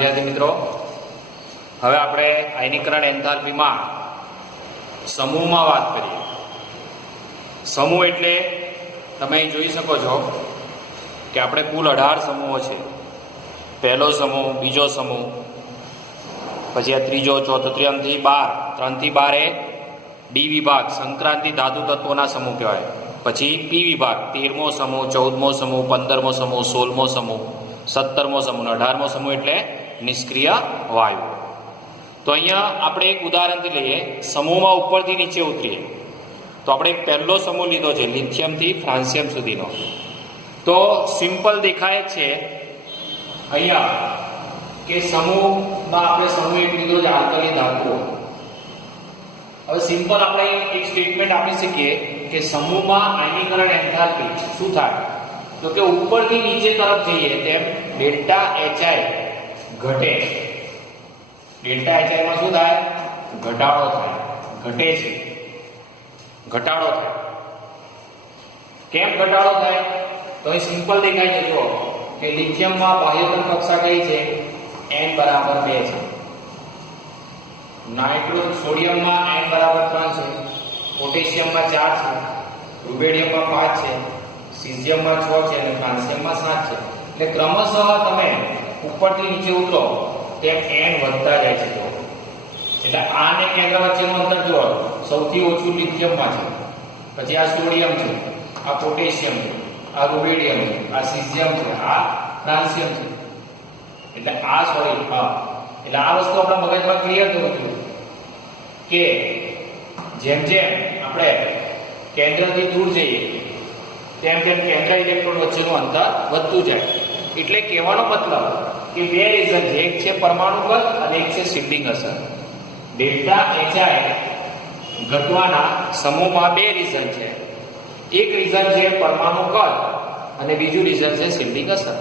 વિદ્યાર્થી મિત્રો, હવે આપણે આયનીકરણ એન્થાલ્પીમાં સમૂહમાં વાત કરીએ. સમૂહ એટલે તમે જોઈ શકો છો કે આપણે કુલ 18 સમૂહો છે. પહેલો સમૂહ, બીજો સમૂહ, પછી આ ત્રીજો, ચોથો, 3 થી 12, 3 થી 12 એ ડી વિભાગ સંક્રાંતિ ધાતુ તત્વોના સમૂહ કહેવાય. પછી પી વિભાગ 13મો સમૂહ, 14મો સમૂહ, 15મો સમૂહ, 16મો સમૂહ, 17મો સમૂહ, 18મો સમૂહ એટલે નિષ્ક્રિય વાયુ. તો અહીંયા આપણે એક ઉદાહરણથી લઈએ. સમૂહમાં ઉપરથી નીચે ઉતરીએ તો આપણે એક પહેલો સમૂહ લીધો છે લિથિયમથી ફ્રાન્સિયમ સુધીનો. તો સિમ્પલ દેખાય છે અહીંયા કે સમૂહમાં આપણે સમૂહ એક લીધો છે આલ્કલી ધાતુઓ. હવે સિમ્પલ આપણે એક સ્ટેટમેન્ટ આપી શકીએ કે સમૂહમાં આયનીકરણ એન્થાલ્પી શું થાય તો કે ઉપરથી નીચે તરફ જઈએ તેમ ડેલ્ટા એચઆઈ ઘટે. ડેલ્ટા એચઆઈ માં શું થાય? ઘટાડો થાય, ઘટે છે, ઘટાડો થાય. કેમ ઘટાડો થાય? તો એ સિમ્પલ દેખાય છે. જુઓ કે લિથિયમમાં બાહ્યતમ કક્ષા કઈ છે? n બરાબર 2 છે. સોડિયમમાં n બરાબર 3 છે, પોટેશિયમમાં 4 છે, રૂબેડિયમમાં 5 છે, સીઝિયમમાં 6 છે અને ફ્રાન્સિયમમાં 7 છે. એટલે ક્રમશઃ તમે ઉપરથી નીચે ઉતરો તેમ n વધતા જાય છે. એટલે આ ને કેન્દ્ર વચ્ચેનું અંતર જુઓ, સૌથી ઓછું લિથિયમમાં છે, પછી આ સોડિયમ છે, આ પોટેશિયમ છે, આ રૂબેડિયમ છે, આ સીઝિયમ છે, આ ફ્રાન્સિયમ છે. એટલે આ એટલે આ વસ્તુ આપણા મગજમાં ક્લિયર થવું જોઈએ કે જેમ જેમ આપણે કેન્દ્રથી દૂર જઈએ તેમ તેમ કેન્દ્ર ઇલેક્ટ્રોન વચ્ચેનું અંતર વધતું જાય. એટલે કહેવાનો મતલબ કે બે રીઝન છે, એક છે પરમાણુ કદ અને એક છે શિલ્ડિંગ અસર. ડેલ્ટા એચઆઈ ઘટવાના સમૂહમાં બે રીઝન છે. એક રીઝન છે પરમાણુ કદ અને બીજું રીઝન છે શિલ્ડિંગ અસર.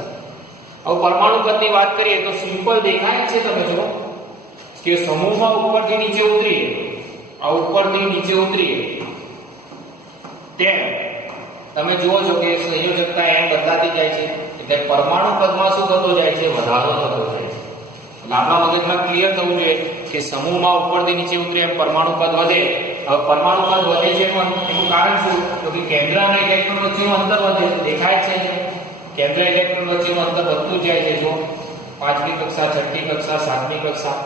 હવે પરમાણુ કદની વાત કરીએ તો સિમ્પલ દેખાય છે. તમે જો કે સમૂહમાં ઉપરથી નીચે ઉતરીએ, આ ઉપરથી નીચે ઉતરીએ તેમ તમે જુઓ છો કે સંયોજકતા n બદલાતી જાય છે. એટલે પરમાણુ કદમાં શું થતો જાય છે? વધારો થતો જાય છે. આપણા મગજમાં ક્લિયર થવું જોઈએ કે સમૂહમાં ઉપરથી નીચે ઉતરે એમ પરમાણુ કદ વધે. હવે પરમાણુ કદ વધે છે એનું કારણ શું? તો કે કેન્દ્ર અને ઇલેક્ટ્રોન વચ્ચેનું અંતર વધે. દેખાય છે કેન્દ્ર ઇલેક્ટ્રોન વચ્ચેનું અંતર વધતું જાય છે. જો 5મી કક્ષા, 6ઠી કક્ષા, 7મી કક્ષા.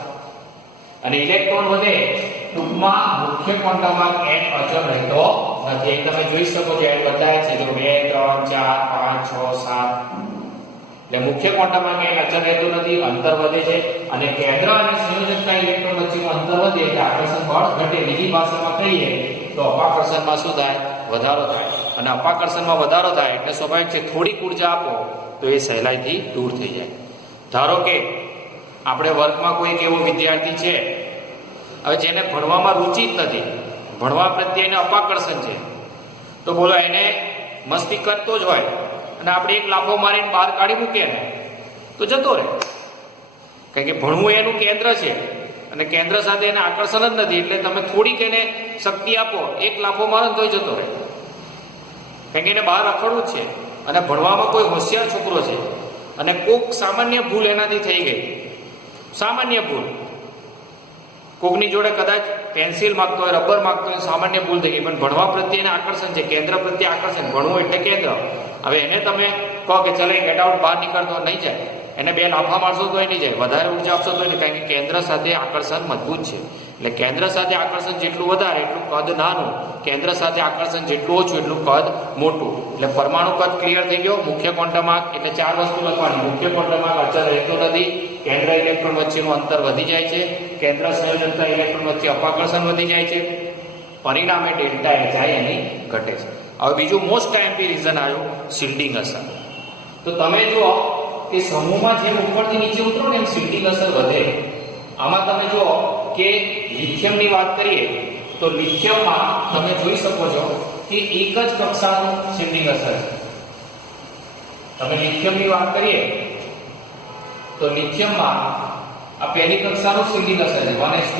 અને ઇલેક્ટ્રોન વધે ટૂંકમાં મુખ્ય ક્વોન્ટમમાં n અચળ રહેતો નથી. અહીં તમે જોઈ શકો છો n બદલાય છે. જો 2, 3, 4, 5, 6, 7. એટલે મુખ્ય ક્વોન્ટમમાં n અચળ રહેતો નથી, અંતર વધે છે. અને કેન્દ્ર અને સંયોજકતા ઇલેક્ટ્રોન વચ્ચેનું અંતર વધે એટલે આકર્ષણ બળ ઘટે. બીજી ભાષામાં કહીએ તો અપાકર્ષણમાં શું થાય? વધારો થાય. અને અપાકર્ષણમાં વધારો થાય એટલે સ્વાભાવિક છે થોડીક ઉર્જા આપો તો એ સહેલાઈથી દૂર થઈ જાય. ધારો કે આપણે વર્ગમાં કોઈક એવો વિદ્યાર્થી છે હવે જેને ભણવામાં રુચિ જ નથી, ભણવા પ્રત્યે એને અપાકર્ષણ છે, તો બોલો એને મસ્તી કરતો જ હોય અને આપણે એક લાફો મારીને બહાર કાઢી મૂકીએ ને તો જતો રહે. કારણ કે ભણવું એનું કેન્દ્ર છે અને કેન્દ્ર સાથે એને આકર્ષણ જ નથી. એટલે તમે થોડીક એને શક્તિ આપો, એક લાફો મારો ને તોય જતો રહે. કારણ કે એને બહાર રખડવું જ છે અને ભણવામાં કોઈ હોશિયાર છોકરો છે અને કોઈક સામાન્ય ભૂલ એનાથી થઈ ગઈ, સામાન્ય ભૂલ, કોકની જોડે કદાચ પેન્સિલ માંગતો હોય, રબર માંગતો હોય, સામાન્ય ભૂલ થઈ ગઈ, પણ ભણવા પ્રત્યે એને આકર્ષણ છે, કેન્દ્ર પ્રત્યે આકર્ષણ. ભણવું એટલે કેન્દ્ર. હવે એને તમે કહો કે ચલે ગેટ આઉટ, બહાર નીકળતો નહીં જાય. એને 2 લાફા મારશો તોય નહીં જાય, વધારે ઉર્જા આપશો તોય નહીં. કારણ કે કેન્દ્ર સાથે આકર્ષણ મજબૂત છે. એટલે કેન્દ્ર સાથે આકર્ષણ જેટલું વધારે એટલું કદ નાનું, કેન્દ્ર સાથે આકર્ષણ જેટલું ઓછું એટલું કદ મોટું. એટલે પરમાણુ કદ ક્લિયર થઈ ગયો. મુખ્ય ક્વોન્ટમમાં એટલે 4 વસ્તુ લખવાની. મુખ્ય ક્વોન્ટમમાં અચળ રહેતો નથી, કેન્દ્ર ઇલેક્ટ્રોન વચ્ચેનું અંતર વધી જાય છે, કેન્દ્ર સંયોજકતા ઇલેક્ટ્રોન વચ્ચે અપાકર્ષણ વધી જાય છે, પરિણામે ડેલ્ટા એચઆઈ એની ઘટે છે. હવે બીજું મોસ્ટ આઈએમપી રીઝન આવ્યું શિલ્ડિંગ અસર. તો તમે જુઓ કે સમૂહમાં જેમ ઉપરથી નીચે ઉતરો ને એમ શિલ્ડિંગ અસર વધે. આમાં તમે જુઓ કે લિથિયમની વાત કરીએ તો લિથિયમમાં તમે જોઈ શકો છો કે એક જ કક્ષાનું શિલ્ડિંગ અસર છે. તમે લિથિયમની વાત કરીએ તો લિથિયમમાં આ પહેલી કક્ષાનું શિલ્ડિંગ અસર છે 1s2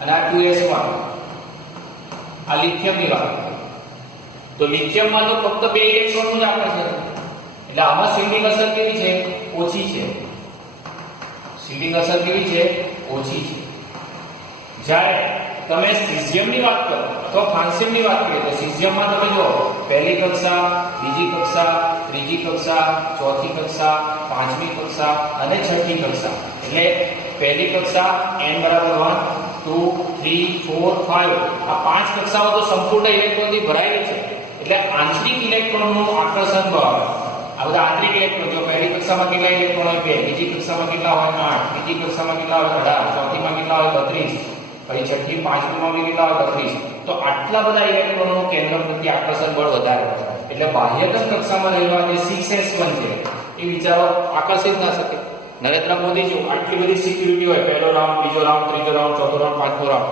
અને આ 2s1. આ લિથિયમની વાત. તો લિથિયમમાં તો ફક્ત 2 ઇલેક્ટ્રોનનું જ આકર્ષણ છે. એટલે આમાં શિલ્ડિંગ અસર કેવી છે? ઓછી છે. શિલ્ડિંગ અસર કેવી છે? ઓછી છે. જ્યારે તમે સીઝિયમની વાત કરો અથવા ફ્રાન્સિયમની વાત કરીએ તો સીઝિયમમાં તમે જો પહેલી કક્ષા, બીજી કક્ષા, ત્રીજી કક્ષા, ચોથી કક્ષા, પાંચમી કક્ષા અને છઠ્ઠી કક્ષા. એટલે પહેલી કક્ષા n બરાબર 1 2 3 4 5 આ પાંચ કક્ષાઓ તો સંપૂર્ણ ઇલેક્ટ્રોનથી ભરાયેલી છે. એટલે આંતરિક ઇલેક્ટ્રોનનું આકર્ષણ બળ, આ બધા આંતરિક ઇલેક્ટ્રોન, જો પહેલી કક્ષામાં કેટલા ઇલેક્ટ્રોન હોય? 2, બીજી કક્ષામાં કેટલા હોય? 8, ત્રીજી કક્ષામાં કેટલા હોય? 18, ચોથીમાં કેટલા હોય? 32, પછી છઠ્ઠી, પાંચમીમાં બી કેટલા હોય? 32. તો આટલા બધા ઇલેક્ટ્રોનનું કેન્દ્ર પ્રત્યે આકર્ષણ બળ વધારે હોય. એટલે બાહ્યતમ કક્ષામાં રહેલા જે 6s1 છે એ વિચારો આકર્ષિત ના શકે. નરેન્દ્ર મોદી જો આટલી બધી સિક્યુરિટી હોય, પહેલો રાઉન્ડ, બીજો રાઉન્ડ, ત્રીજો રાઉન્ડ, ચોથો રાઉન્ડ, પાંચમો રાઉન્ડ,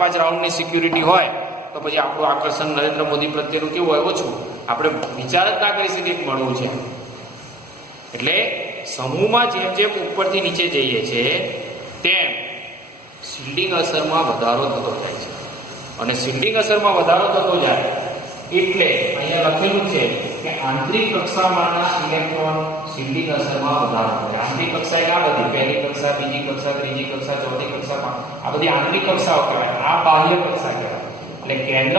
પાંચ રાઉન્ડની સિક્યુરિટી હોય તો પછી આપણું આકર્ષણ નરેન્દ્ર મોદી પ્રત્યેનું કેવું હોય? ઓછું. આપણે વિચાર જ ના કરી શકીએ મળવું છે. એટલે સમૂહમાં જેમ જેમ ઉપરથી નીચે જઈએ છે તેમ શિલ્ડિંગ અસરમાં વધારો થતો જાય છે. અને શિલ્ડિંગ અસરમાં વધારો થતો જાય એટલે અહીંયા લખેલું છે કે આંતરિક કક્ષામાંના ઇલેક્ટ્રોન શિલ્ડિંગ અસરમાં વધારો થાય. આંતરિક કક્ષા એટલે આ બધી પહેલી કક્ષા, બીજી કક્ષા, ત્રીજી કક્ષા, ચોથી કક્ષા, આ બધી આંતરિક કક્ષાઓ કહેવાય. આ બાહ્ય કક્ષા કહેવાય. એટલે કેન્દ્ર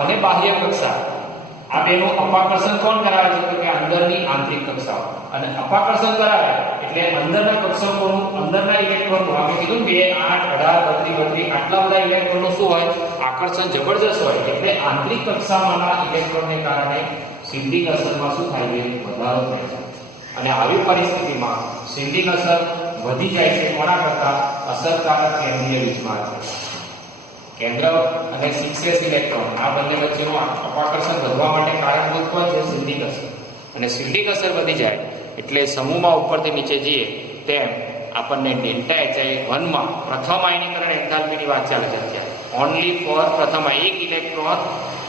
અને બાહ્ય કક્ષા આ બેનું અપાકર્ષણ કોણ કરાવે છે? તો કે અંદરની આંતરિક કક્ષાઓ. અને અપાકર્ષણ કરાવે એટલે અંદરના કક્ષકોનું, અંદરના ઇલેક્ટ્રોનનું, આપણે કીધું 2 8 18 32 આટલા બધા ઇલેક્ટ્રોનનું શું હોય? આકર્ષણ જબરજસ્ત હોય. એટલે આંતરિક કક્ષામાંના ઇલેક્ટ્રોનને કારણે શિલ્ડિંગ અસરમાં શું થાય છે? વધારો થાય છે. અને આવી પરિસ્થિતિમાં શિલ્ડિંગ અસર વધી જાય છે કોના કરતા? અસરકારક કેન્દ્રીય વીજભાર. કેન્દ્ર અને 6s ઇલેક્ટ્રોન આ બંને વચ્ચેનું અપાકર્ષણ વધવા માટે કારણભૂત કોણ છે? શિલ્ડિંગ અસર. અને શિલ્ડિંગ અસર વધી જાય એટલે સમૂહમાં ઉપરથી નીચે જઈએ તેમ આપણને ડેલ્ટા HI1 માં પ્રથમ આયનીકરણ એન્થાલ્પીની વાત ચાલે છે અત્યારે. ઓનલી ફોર પ્રથમ એક ઇલેક્ટ્રોન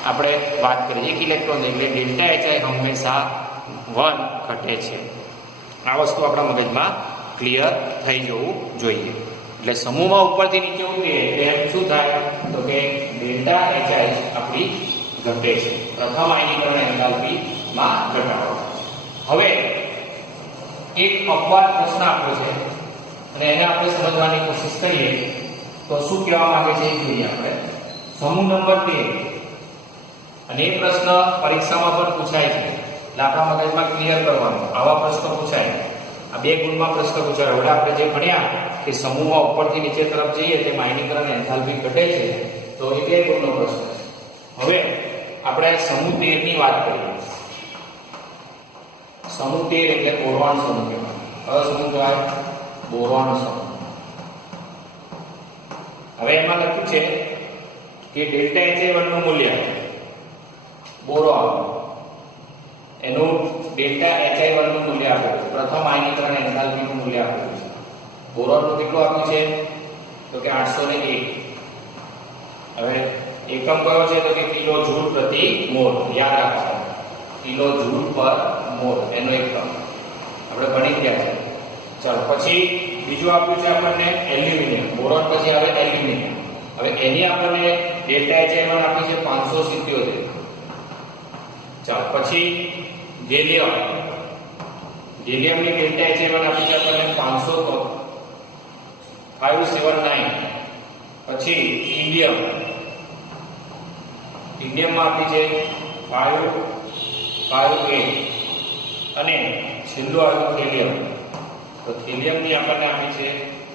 આપણે વાત કરીએ, એક ઇલેક્ટ્રોન એટલે ડેલ્ટા HI હંમેશા 1 ઘટે છે. આ વસ્તુ આપણા મગજમાં ક્લિયર થઈ જવું જોઈએ. એટલે સમૂહમાં ઉપરથી નીચે ઉતરીએ તેમ શું થાય? તો કે ડેલ્ટા HI આપણી ઘટે છે. પ્રથમ આયનીકરણ એન્થાલ્પીમાં ઘટાડો. હવે એક અપવાદ પ્રશ્ન આપ્યો છે અને એને આપણે સમજવાની કોશિશ કરીએ તો શું કહેવા માંગે છે એ જોઈએ આપણે. સમૂહ નંબર 13 અને એ પ્રશ્ન પરીક્ષામાં પણ પૂછાય છે. એટલે આપણા મગજમાં ક્લિયર કરવાનું. આવા પ્રશ્નો પૂછાય. આ 2 ગુણમાં પ્રશ્ન પૂછાય. હવે આપણે જે ભણ્યા કે સમૂહમાં ઉપરથી નીચે તરફ જઈએ તેમ આયનીકરણ એન્થાલ્પી ઘટે છે તો એ 2 ગુણનો પ્રશ્ન છે. હવે આપણે સમૂહ 13 ની વાત કરીએ. સમૂહ 13 એટલે બોરોન સમૂહ કહેવાય. કયો સમૂહ કહેવાય? બોરોન સમૂહ. હવે એમાં લખ્યું છે કે ડેલ્ટા HI1 નું મૂલ્ય બોરોન એનું ડેલ્ટા HI1 નું મૂલ્ય આપેલું છે. પ્રથમ આયનીકરણ એન્થાલ્પી નું મૂલ્ય આપેલું છે. બોરોન નું કેટલું આપ્યું છે? તો કે 801. હવે એકમ કયો છે? તો કે કિલો જૂલ પ્રતિ મોલ. યાદ રાખો, કિલો જૂલ પર મોલ એનો એકમ આપણે ભણી ગયા છે. ચાલો પછી બીજું આપ્યું છે આપણને એલ્યુમિનિયમ. બોરોન પછી આવે એલ્યુમિનિયમ. હવે એની આપણને ડેલ્ટા HI1 આપી છે 577. ચાલો પછી ગેલિયમ. ગેલિયમની ડેલ્ટા HI1 આપી છે આપણને 579. પછી ઇન્ડિયમ. ઇન્ડિયમમાં આપી છે 558. અને છેલ્લું આવ્યું થેલિયમ. તો થેલિયમની આપણને આપી છે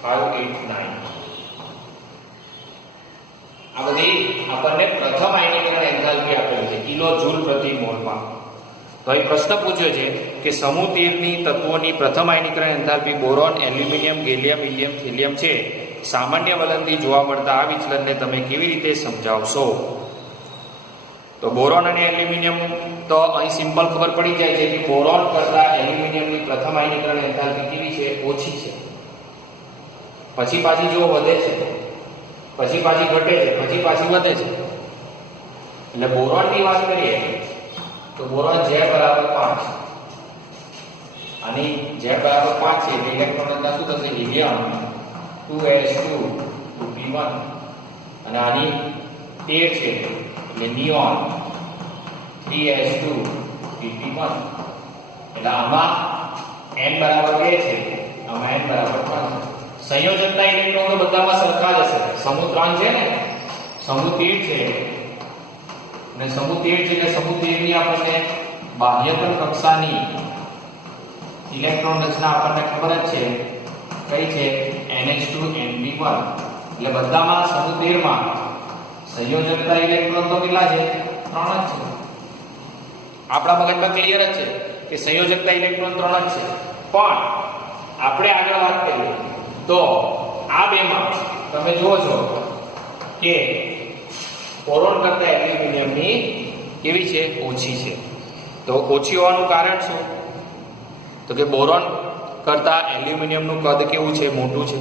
589. આ બધી આપણને પ્રથમ આયનીકરણ એન્થાલ્પી આપેલી છે કિલો જૂલ પ્રતિ મોલમાં. તો અહીં પ્રશ્ન પૂછ્યો છે કે સમૂહ 13 ની તત્વોની પ્રથમ આયનીકરણ enthalpy boron, aluminium, gallium, indium, thallium છે. સામાન્ય વલણથી જોવા મળતા આ વિચલનને તમે કેવી રીતે સમજાવશો? તો બોરોન અને એલ્યુમિનિયમ તો અહીં સિમ્પલ ખબર પડી જાય છે કે બોરોન કરતા એલ્યુમિનિયમની પ્રથમ આયનીકરણ એન્થાલ્પી કેવી છે? ઓછી છે. પછી પાછી જો વધે છે, પછી પાછી ઘટે છે, પછી પાછી વધે છે. એટલે બોરોનની વાત કરીએ તો બોરોન Z બરાબર 5. આની Z બરાબર 5 છે એટલે ઇલેક્ટ્રોન રચના શું થશે? Helium 2s2 2p1. અને આની 13 છે એટલે નિયોન 3s2 pp1. એટલે આમાં n બરાબર 2 છે, આમાં n બરાબર 3 છે. સંયોજકતા ઇલેક્ટ્રોન તો બધામાં સરખા જ હશે. સમૂહ 3 છે ને, સમૂહ 13 છે અને સમૂહ 13 છે એટલે સમૂહ 13 ની આપણને બાહ્યતમ કક્ષાની ઇલેક્ટ્રોન રચના આપણને ખબર જ છે. કઈ છે? NH2 Np1. એટલે બધામાં સમૂહ 13 માં સંયોજકતા ઇલેક્ટ્રોન તો કેટલા છે? 3 જ છે. આપણા મગજમાં ક્લિયર જ છે કે સંયોજકતા ઇલેક્ટ્રોન 3 જ છે. પણ આપણે આગળ વાત કરીએ તો આ બેમાં તમે જુઓ છો કે બોરોન કરતા એલ્યુમિનિયમની કેવી છે? ઓછી છે. તો ઓછી હોવાનું કારણ શું? તો કે બોરોન કરતા એલ્યુમિનિયમનું કદ કેવું છે? મોટું છે.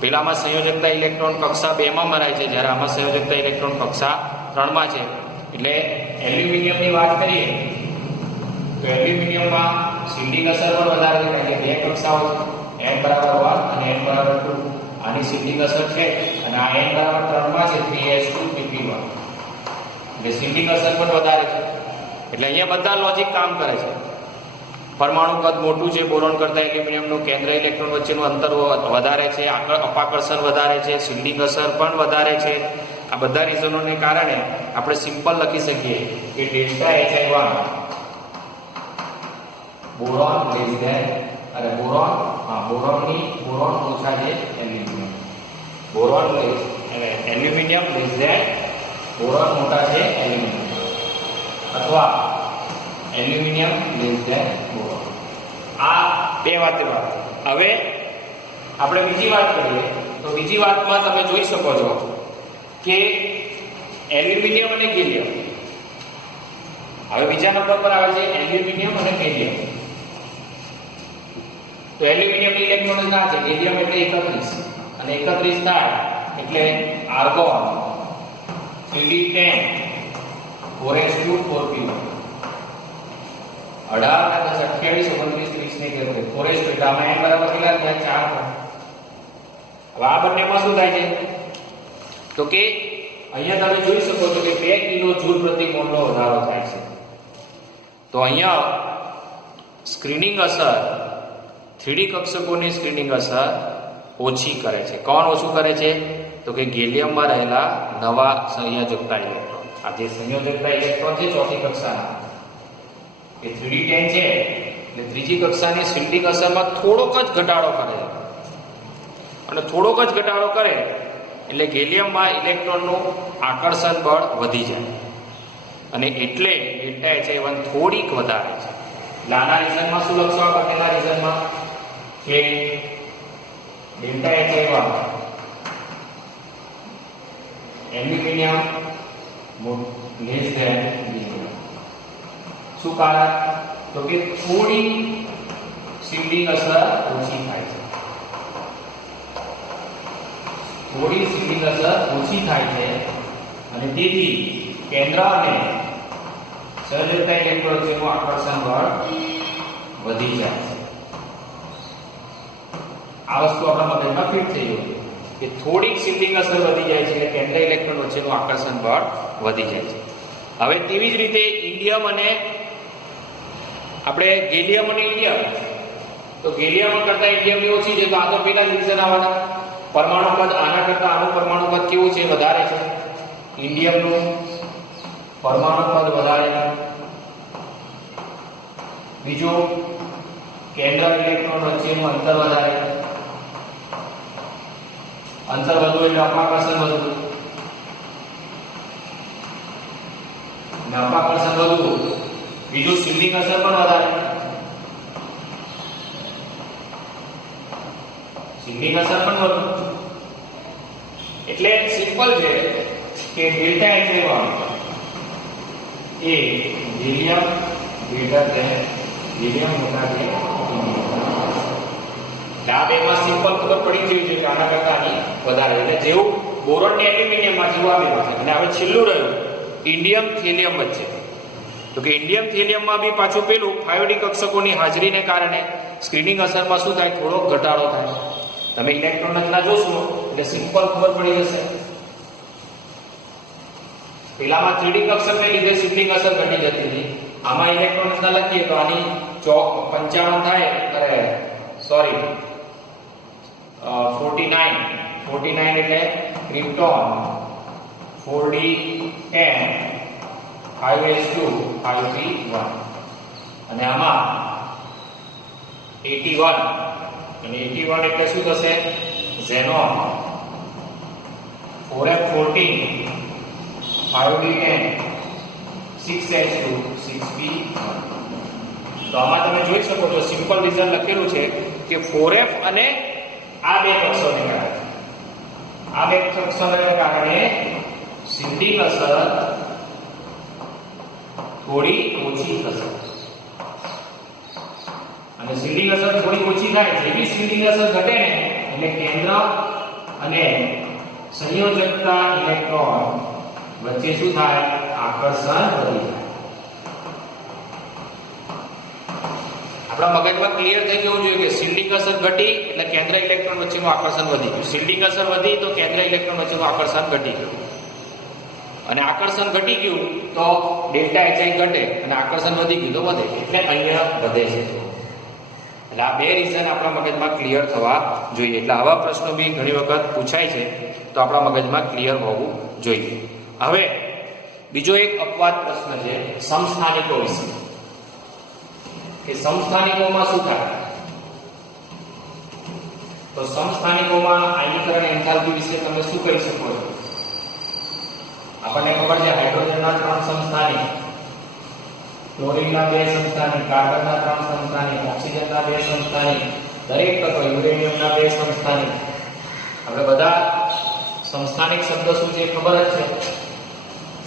પેલામાં સંયોજકતા ઇલેક્ટ્રોન કક્ષા 2 માં મરાય છે, જ્યારે આમાં સંયોજકતા ઇલેક્ટ્રોન કક્ષા 3 માં છે. એટલે એલ્યુમિનિયમની વાત કરીએ તો એલ્યુમિનિયમમાં શિલ્ડિંગ અસર પણ વધારે છે, એટલે બે કક્ષાઓ છે, n બરાબર 1 અને n બરાબર 2. આની શિલ્ડિંગ અસર છે અને આ n બરાબર 3 માં છે 3s2 pp1. એટલે શિલ્ડિંગ અસર પણ વધારે છે. એટલે અહીંયા બધા લોજિક કામ કરે છે. પરમાણુ કદ મોટું છે બોરોન કરતા એલ્યુમિનિયમનું, કેન્દ્ર ઇલેક્ટ્રોન વચ્ચેનું અંતર વધારે છે, અપાકર્ષણ વધારે છે, શિલ્ડિંગ અસર પણ વધારે છે. આ બધા રીઝનોને કારણે આપણે સિમ્પલ લખી શકીએ કે delta Hi1 boron less than અરે બોરોન બોરોન ઓછા છે એલ્યુમિનિયમ. બોરોન લેસ અને એલ્યુમિનિયમ લેસ ધેન બોરોન મોટા છે એલ્યુમિનિયમ, અથવા એલ્યુમિનિયમ લેસ ધેન બોરોન. આ બે વાત. હવે આપણે બીજી વાત કરીએ તો બીજી વાતમાં તમે જોઈ શકો છો કે એલ્યુમિનિયમ અને ગેલિયમ. હવે બીજા નંબર પર આવે છે એલ્યુમિનિયમ અને ગેલિયમ. તો એલ્યુમિનિયમની ઇલેક્ટ્રોન રચના છે, ગેલિયમ એટલે 31 અને 31 થાય એટલે આર્ગોન 3d10 4s2 4p1. 18 28 29 30 ને કરતે 4s2 એટલે આમાં n બરાબર કેટલા થાય? 4 થાય. હવે આ બંનેમાં શું થાય છે તો કે અહીંયા તમે જોઈ શકો છો કે 2 કિલો જૂલ પ્રતિ મોલનો વધારો થાય છે. તો અહીંયા સ્ક્રીનિંગ અસર 3D કક્ષકોની સ્ક્રીનિંગ અસર ઓછી કરે છે. કોણ ઓછું કરે છે? તો કે ગેલિયમમાં રહેલા નવા સંયોજકતા ઇલેક્ટ્રોન. આ જે સંયોજકતા ઇલેક્ટ્રોન છે ચોથી કક્ષાના એ 3d10 છે એટલે ત્રીજી કક્ષાની સ્ક્રીનિંગ અસરમાં થોડોક જ ઘટાડો કરે છે. અને થોડોક જ ઘટાડો કરે એટલે ગેલિયમમાં ઇલેક્ટ્રોનનું આકર્ષણ બળ વધી જાય અને એટલે ડેલ્ટા Hi1 થોડીક વધારે છે. આના રીઝનમાં શું લખશો? આ બંનેના રીઝનમાં કે delta Hi1 aluminium less than gallium. શું કારણ? તો કે થોડી શિલ્ડિંગ અસર ઓછી થાય છે. થોડી શિલ્ડિંગ અસર ઓછી થાય છે અને તેથી કેન્દ્ર અને સંયોજકતા ઇલેક્ટ્રોન વચ્ચેનું આકર્ષણ બળ વધી જાય છે. આ વસ્તુ આપણા મગજમાં ફિટ થઈ ગયું કે થોડીક શિલ્ડિંગ અસર વધી જાય છે એટલે કેન્દ્ર ઇલેક્ટ્રોન વચ્ચેનું આકર્ષણ બળ વધી જાય છે. હવે તેવી જ રીતે ઇન્ડિયમ અને આપણે ગેલિયમ અને ઇન્ડિયમ, તો ગેલિયમ કરતા ઇન્ડિયમની ઓછી છે. તો આ તો પેલા જ રીઝન આવવાના. પરમાણુ કદ આના કરતા આનું પરમાણુ કદ કેવું છે? વધારે છે. ઇન્ડિયમનું પરમાણુ કદ વધારે. બીજું કેન્દ્ર ઇલેક્ટ્રોન વચ્ચેનું અંતર વધારે. અંતર વધુ એટલે અપાકર્ષણ વધુ. અને અપાકર્ષણ વધુ બીજું શિલ્ડિંગ અસર પણ વધારે. શિલ્ડિંગ અસર પણ વધુ. એટલે સિમ્પલ છે કે ડેલ્ટા Hi1 એ ગેલિયમ ગ્રેટર ધેન ગેલિયમ મોટા છે. આ બેમાં સિમ્પલ ખબર પડી ગઈ છે કે આના કરતા આની વધારે. એટલે જેવું બોરોન ને એલ્યુમિનિયમમાં જેવું આ બેમાં છે. અને હવે છેલ્લું રહ્યું ઇન્ડિયમ થેલિયમ વચ્ચે. તો કે ઇન્ડિયમ થેલિયમમાં બી પાછું પેલું 5d કક્ષકોની હાજરીને કારણે સ્ક્રીનિંગ અસરમાં શું થાય? થોડોક ઘટાડો થાય. તમે ઇલેક્ટ્રોન રચના જોશો એટલે સિમ્પલ ખબર પડી જશે. પેલામાં 3D કક્ષકને લીધે શિલ્ડિંગ અસર ઘટી જતી હતી. આમાં ઇલેક્ટ્રોન રચના લખીએ તો આની 55 થાય, અરે સોરી 49 એટલે ક્રિપ્ટોન 4d10 5s2 5p1 અને આમાં 81 અને 81 એટલે શું થશે xenon 4f14 5d10 6s2 6p1 તો આમાં તમે જોઈ શકો છો સિમ્પલ રીઝન લખેલું છે કે 4f અને આ બે કક્ષોને કારણે સિન્ડિંગ અસર થોડી ઓછી થશે અને સિન્ડિંગ અસર થોડી ઓછી થાય જેવી સિન્ડિંગ અસર ઘટે ને એટલે કેન્દ્ર અને સંયોજકતા ઇલેક્ટ્રોન વચ્ચે શું થાય આકર્ષણ વધી જાય આપણા મગજમાં ક્લિયર થઈ જવું જોઈએ કે શિલ્ડિંગ અસર ઘટી એટલે કેન્દ્ર ઇલેક્ટ્રોન વચ્ચેનું આકર્ષણ વધી ગયું શિલ્ડિંગ અસર વધી તો કેન્દ્ર ઇલેક્ટ્રોન વચ્ચેનું આકર્ષણ ઘટી ગયું અને આકર્ષણ ઘટી ગયું તો ડેલ્ટા એચઆઈ ઘટે અને આકર્ષણ વધી ગયું તો વધે એટલે અહીંયા વધે છે એટલે આ બે રીઝન આપણા મગજમાં ક્લિયર થવા જોઈએ એટલે આવા પ્રશ્નો બી ઘણી વખત પૂછાય છે તો આપણા મગજમાં ક્લિયર હોવું જોઈએ હવે બીજો એક અપવાદ પ્રશ્ન છે સમસ્થાનિકો વિશે કે સમસ્થાનિકોમાં શું થાય તો સમસ્થાનિકોમાં આયનીકરણ એન્થાલ્પી વિશે તમે શું કહી શકો છો આપણને ખબર છે હાઇડ્રોજનના 3 સમસ્થાનિક ક્લોરીનના 2 સમસ્થાનિક કાર્બનના 3 સમસ્થાનિક ઓક્સિજનના 2 સમસ્થાનિક દરેક તત્વ યુરેનિયમના 2 સમસ્થાનિક આપણે બધા સમસ્થાનિક શબ્દ શું છે ખબર જ છે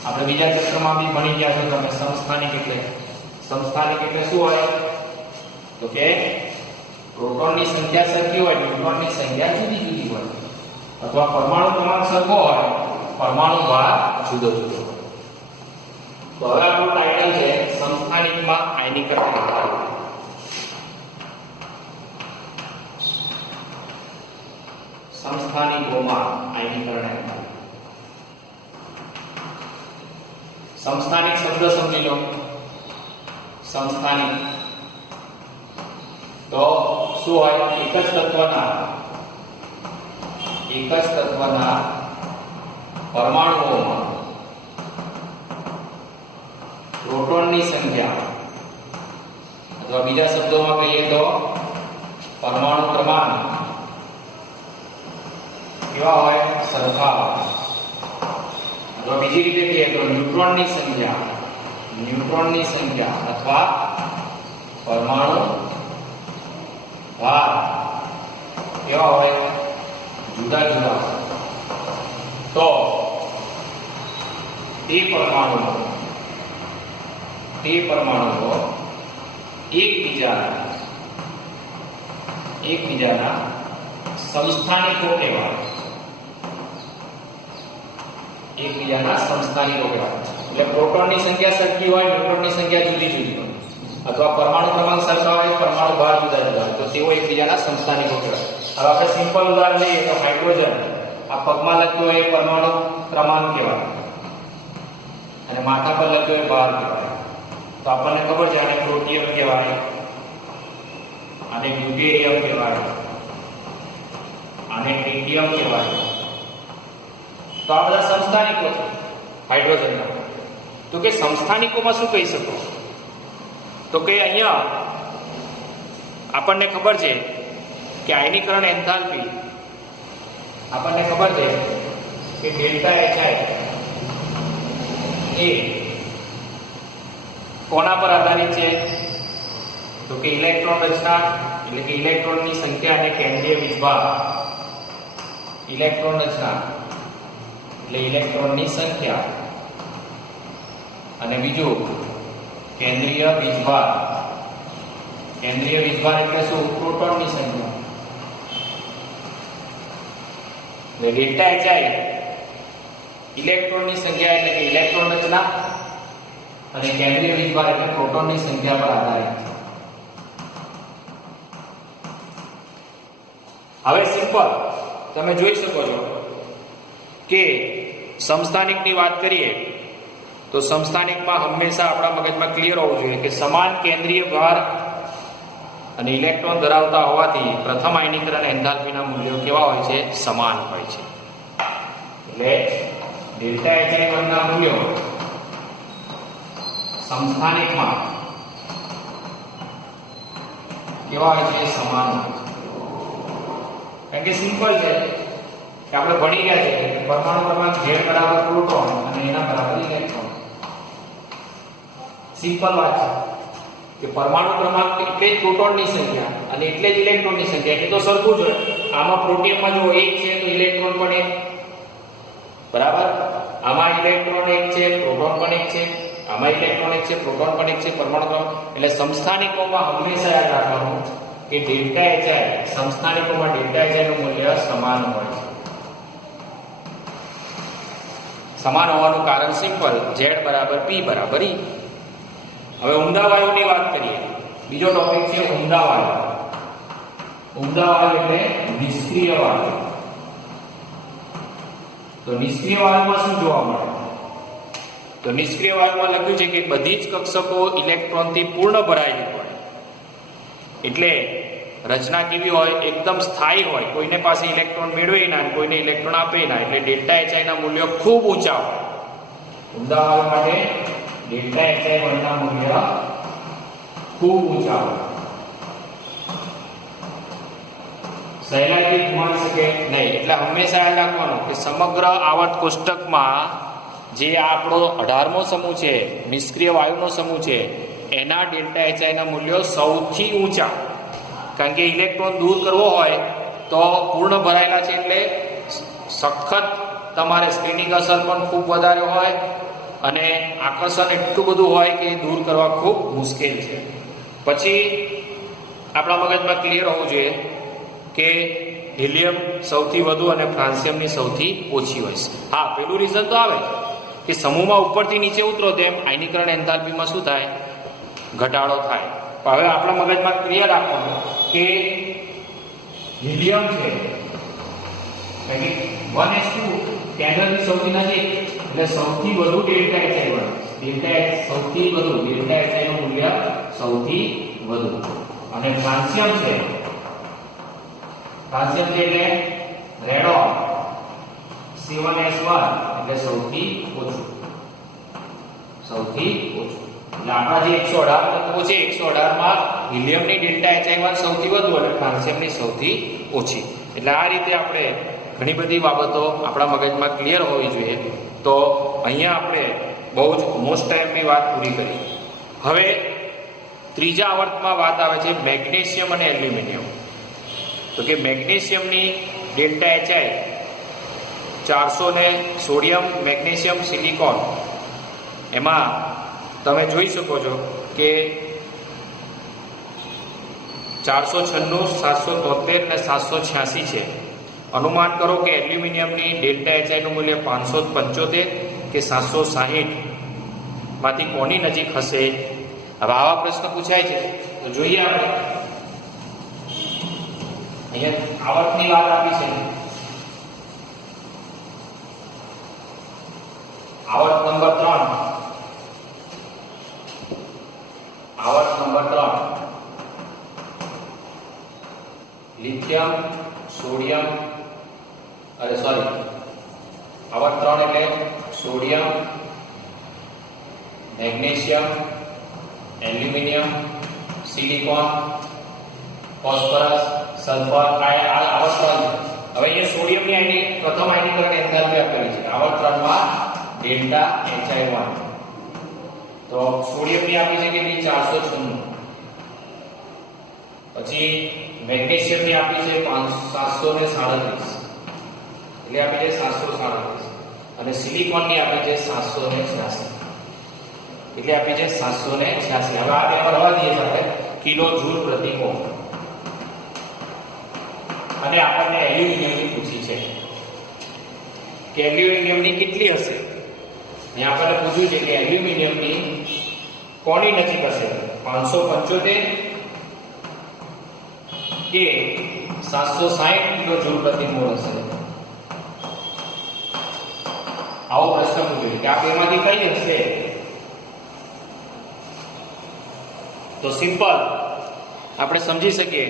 આપણે બીજા ચેપ્ટરમાં બી ભણી ગયા છો તમે સમસ્થાનિક એટલે શું હોય તો કે પ્રોટોનની સંખ્યા સરખી હોય ન્યુટ્રોનની સંખ્યા જુદી જુદી હોય અથવા પરમાણુ ક્રમાંક સરખો હોય પરમાણુ ભાર જુદો જુદો હોય તો હવે આપણું ટાઇટલ છે સમસ્થાનિકમાં આયનીકરણ એન્થાલ્પી સમસ્થાનિકોમાં આયનીકરણ એન્થાલ્પી સમસ્થાનિક શબ્દ સમજી લો સમસ્થાનિક તો શું હોય એક જ તત્વના પરમાણુઓમાં પ્રોટોનની સંખ્યા અથવા બીજા શબ્દોમાં કહીએ તો પરમાણુ ક્રમાંક કેવા હોય સરખા હોય અથવા બીજી રીતે કહીએ તો ન્યુટ્રોનની સંખ્યા અથવા પરમાણુ ભાર કેવા હોય જુદા જુદા તો તે પરમાણુઓ એકબીજાના સમસ્થાનિકો કહેવાય એટલે પ્રોટોનની સંખ્યા સરખી હોય ન્યુટ્રોનની સંખ્યા જુદી જુદી હોય અથવા પરમાણુ ક્રમાંક સરખા હોય પરમાણુ ભાર જુદા જુદા હોય તો તેઓ એકબીજાના સમસ્થાનિકો કહેવાય હવે આપણે સિમ્પલ ઉદાહરણ લઈએ તો હાઇડ્રોજન આ પગમાં લખ્યો એ પરમાણુ ક્રમાંક કહેવાય અને માથા પર લખ્યો એ ભાર કહેવાય તો આપણને ખબર છે આને પ્રોટિયમ કહેવાય આને ડ્યુટેરિયમ કહેવાય આને ટ્રિટિયમ કહેવાય તો આ બધા સમસ્થાનિકો છે હાઇડ્રોજનના તો કે સમસ્થાનિકોમાં શું કહી શકો તો કે અહીંયા આપણને ખબર છે કે આયનીકરણ એન્થાલ્પી આપણને ખબર છે કે ડેલ્ટા એચઆઈ એ કોના પર આધારિત છે તો કે ઇલેક્ટ્રોન રચના એટલે કે ઇલેક્ટ્રોનની સંખ્યા અને કેન્દ્રીય વીજભાર ઇલેક્ટ્રોન રચના એટલે ઇલેક્ટ્રોનની સંખ્યા અને બીજું કેન્દ્રીય વીજભાર એટલે શું પ્રોટોનની સંખ્યા એટલે ડેલ્ટા એચઆઈ ઇલેક્ટ્રોનની સંખ્યા એટલે કે ઇલેક્ટ્રોન રચના અને કેન્દ્રીય વીજભાર એટલે પ્રોટોનની સંખ્યા પર આધારિત છે હવે સિમ્પલ તમે જોઈ શકો છો કે સમસ્થાનિકની વાત કરીએ તો સમસ્થાનિકમાં હંમેશા આપણા મગજમાં ક્લિયર હોવું જોઈએ કે સમાન કેન્દ્રીય ભાર અને ઇલેક્ટ્રોન ધરાવતા હોવાથી પ્રથમ આયનીકરણ એન્થાલ્પીના મૂલ્યો કેવા હોય છે? સમાન હોય છે. એટલે ડેલ્ટા HI1 ના મૂલ્યો સમસ્થાનિકમાં કેવા હોય છે? સમાન હોય છે. કારણ કે સિમ્પલ છે કે આપણે ભણી ગયા છે કે પરમાણુ ક્રમાંક Z બરાબર પ્રોટોન અને એના બરાબર ઇલેક્ટ્રોન. સિમ્પલ વાત છે કે પરમાણુ ક્રમાંક એટલે જ પ્રોટોનની સંખ્યા અને એટલે જ ઇલેક્ટ્રોનની સંખ્યા, એટલે તો સરખું જ હોય. આમાં પ્રોટિયમમાં જો 1 છે તો ઇલેક્ટ્રોન પણ 1, બરાબર. આમાં ઇલેક્ટ્રોન 1 છે, પ્રોટોન પણ 1 છે. આમાં ઇલેક્ટ્રોન 1 છે, પ્રોટોન પણ 1 છે. પરમાણુ ક્રમાંક એટલે સમસ્થાનિકોમાં હંમેશા યાદ રાખવાનું કે ડેલ્ટા HI સમસ્થાનિકોમાં ડેલ્ટા HI નું મૂલ્ય સમાન હોય છે. સમાન હોવાનું કારણ સિમ્પલ, Z બરાબર P બરાબર E. હવે ઉમદા વાયુની વાત કરીએ. બીજો ટોપિક છે ઉમદા વાયુ. ઉમદા વાયુ એટલે નિષ્ક્રિય વાયુ. તો નિષ્ક્રિય વાયુમાં શું જોવા મળે? તો નિષ્ક્રિય વાયુમાં લખ્યું છે કે બધી જ કક્ષકો ઇલેક્ટ્રોનથી પૂર્ણ ભરાયેલી હોય. એટલે રચના કેવી હોય? એકદમ સ્થાયી હોય. કોઈને પાસે ઇલેક્ટ્રોન મેળવે ના, કોઈને ઇલેક્ટ્રોન આપે ના. એટલે ડેલ્ટા HI ના મૂલ્યો ખૂબ ઊંચા હોય. ઉમદા વાયુ માટે ડેલ્ટા HI1 ના મૂલ્ય ખૂબ ઊંચા હોય. સહેલાઈથી ગુમાવી શકે નહીં. એટલે હંમેશા યાદ રાખવાનું કે સમગ્ર આવર્ત કોષ્ટકમાં જે આપણો 18મો સમૂહ છે, નિષ્ક્રિય વાયુનો સમૂહ છે, એના ડેલ્ટા HI ના મૂલ્યો સૌથી ઊંચા. કારણ કે ઇલેક્ટ્રોન દૂર કરવો હોય તો પૂર્ણ ભરાયેલા છે એટલે સખત તમારે સ્ક્રીનિંગ અસર પણ ખૂબ વધારે હોય અને આકર્ષણ એટલું બધું હોય કે દૂર કરવા ખૂબ મુશ્કેલ છે. પછી આપણા મગજમાં ક્લિયર હોવું જોઈએ કે હિલિયમ સૌથી વધુ અને ફ્રાન્સિયમની સૌથી ઓછી હોય છે. હા, પેલું રીઝન તો આવે કે સમૂહમાં ઉપરથી નીચે ઉતરો તેમ આયનીકરણ એન્થાલ્પીમાં શું થાય? ઘટાડો થાય. પણ હવે આપણા મગજમાં ક્લિયર રાખવાનું કે હિલિયમ છે 1s2 કેન્દ્રની સૌથી નજીક એટલે સૌથી વધુ ડેલ્ટા HI1. ડેલ્ટા સૌથી વધુ ડેલ્ટા HI નું મૂલ્ય સૌથી વધુ. અને ફ્રાન્સિયમ છે એટલે રેડોન C1s1 એટલે સૌથી ઓછું. સૌથી ઓછું. એટલે આપણા જે 118 તત્વો છે, 118 માં હિલિયમની ડેલ્ટા HI1 સૌથી વધુ અને ફ્રાન્સિયમની સૌથી ઓછી. એટલે આ રીતે આપણે ઘણી બધી બાબતો આપણા મગજમાં ક્લિયર હોવી જોઈએ. તો અહીંયા આપણે બહુ જ મોસ્ટ ટાઈમની વાત પૂરી કરી. હવે ત્રીજા આવર્તમાં વાત આવે છે મેગ્નેશિયમ અને એલ્યુમિનિયમ. તો કે મેગ્નેશિયમની ડેલ્ટા HI 400 ને સોડિયમ, મેગ્નેશિયમ, સિલિકોન, એમાં તમે જોઈ શકો છો કે 496, 773 અને 786 છે. અનુમાન કરો કે એલ્યુમિનિયમની ડેલ્ટા HI નું મૂલ્ય 575 કે 760 માંથી કોની નજીક હશે? હવે આવા પ્રશ્ન પૂછાય છે તો જોઈએ આપણે. અહીંયા આવર્તની વાત આપી છે. આવર્ત નંબર 3. આવર્ત નંબર 3 લિથિયમ, સોડિયમ, આવર્ત 3 એટલે sodium, magnesium, aluminium, silicon, phosphorus, sulphur. આવર્ત 3. હવે અહીંયા સોડિયમની પ્રથમ આયનીકરણ એન્થાલ્પી આપેલી છે. આવર્ત 3 માં ડેલ્ટા HI1. તો સોડિયમની આપી છે કેટલી? 496. પછી મેગ્નેશિયમની આપી છે 737 એટલે આપી છે 737. અને સિલિકોનની આપી છે 786 એટલે આપી છે 786. હવે આ પેપર હવા દઈએ આપણે કિલો જૂલ પ્રતિ ઓહ્મ. અને આપણને એલ્યુમિનિયમની પૂછી છે કે એલ્યુમિનિયમની કેટલી હશે? અહીંયા આપણને પૂછ્યું છે કે એલ્યુમિનિયમની કોની નજીક હશે? 575 કે 760 કિલો જૂલ પ્રતિ મોલ હશે? આવો પ્રશ્ન પૂછ્યો કે આ બેમાંથી કઈ હશે? તો સિમ્પલ આપણે સમજી શકીએ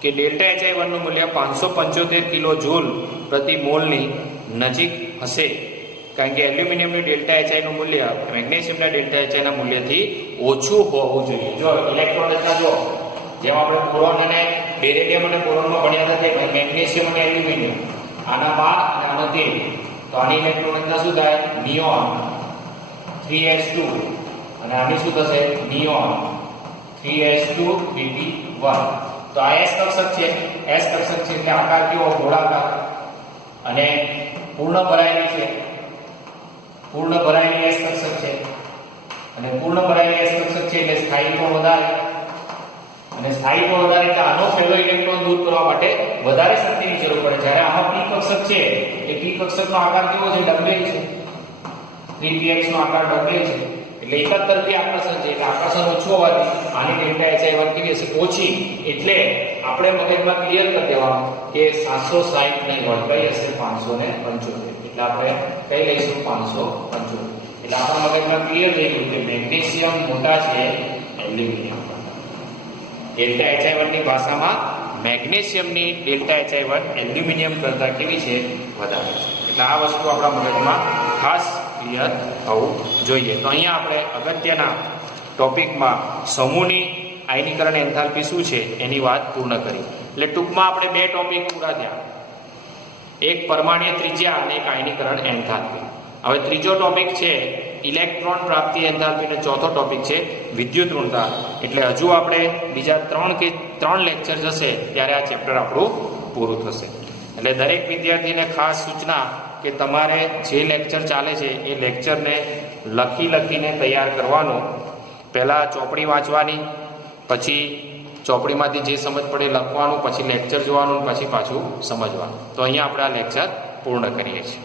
કે ડેલ્ટા HI1 નું મૂલ્ય 575 કિલો જૂલ પ્રતિ મોલની નજીક હશે, કારણ કે એલ્યુમિનિયમનું ડેલ્ટા HI નું મૂલ્ય મેગ્નેશિયમના ડેલ્ટા HI ના મૂલ્યથી ઓછું હોવું જોઈએ. જો ઇલેક્ટ્રોન રચના જો જેમ આપણે બોરોન અને બેરિલિયમ અને બોરોનમાં ભણ્યા હતા તે મેગ્નેશિયમ અને એલ્યુમિનિયમ આના 12 અને આના 13, તો આની ઇલેક્ટ્રોન રચના શું થાય? નિયોન 3s2 અને આની શું થશે? Neon 3s2 pp1. તો આ s કક્ષક છે, s કક્ષક છે એટલે આકાર કેવો? ગોળાકાર. અને પૂર્ણ ભરાયેલી છે, પૂર્ણ ભરાયેલી s કક્ષક છે, અને પૂર્ણ ભરાયેલી s કક્ષક છે એટલે સ્થાયીત્વ વધારે, અને સ્થાયીત્વ વધારે એટલે આનો પહેલો ઇલેક્ટ્રોન દૂર કરવા માટે વધારે શક્તિની જરૂર પડે. જ્યારે આમાં p કક્ષક છે એ p કક્ષકનો આકાર કેવો છે? ડબલ છે. 3px નો આકાર ડબલ છે એટલે એક જ તરફી આકર્ષણ છે, એટલે આકર્ષણ ઓછું હોવાથી આની ડેલ્ટા HI1 કેવી હશે? ઓછી. એટલે આપણે મગજમાં ક્લિયર કરી દેવાનું કે 760 ની વડ કઈ હશે? 575. એટલે આપણે કઈ લઈશું? 575. એટલે આપણા મગજમાં ક્લિયર થઈ ગયું કે મેગ્નેશિયમ મોટા છે એલ્યુમિનિયમ. ડેલ્ટા HI1 ની ભાષામાં મેગ્નેશિયમની ડેલ્ટા HI1 એલ્યુમિનિયમ કરતાં કેવી છે? વધારે છે. એટલે આ વસ્તુ આપણા મગજમાં ખાસ ક્લિયર થવું જોઈએ. તો અહીંયા આપણે અગત્યના ટોપિકમાં સમૂહની આયનીકરણ એન્થાલ્પી શું છે એની વાત પૂર્ણ કરી. એટલે ટૂંકમાં આપણે બે ટોપિક પૂરા થયા, એક પરમાણ્વીય ત્રિજ્યા અને એક આયનીકરણ એન્થાલ્પી. હવે ત્રીજો ટોપિક છે ઇલેક્ટ્રોન પ્રાપ્તિ એન્થાલ્પી અને ચોથો ટોપિક છે વિદ્યુત ઋણતા. એટલે હજુ આપણે બીજા 3 લેક્ચર હશે ત્યારે આ ચેપ્ટર આપણું પૂરું થશે. એટલે દરેક વિદ્યાર્થીને ખાસ સૂચના કે તમારે જે લેક્ચર ચાલે છે એ લેક્ચરને લખીને તૈયાર કરવાનું. પહેલાં ચોપડી વાંચવાની, પછી ચોપડીમાંથી જે સમજ પડે લખવાનું, પછી લેક્ચર જોવાનું, પછી પાછું સમજવાનું. તો અહીંયા આપણે આ લેક્ચર પૂર્ણ કરીએ છીએ.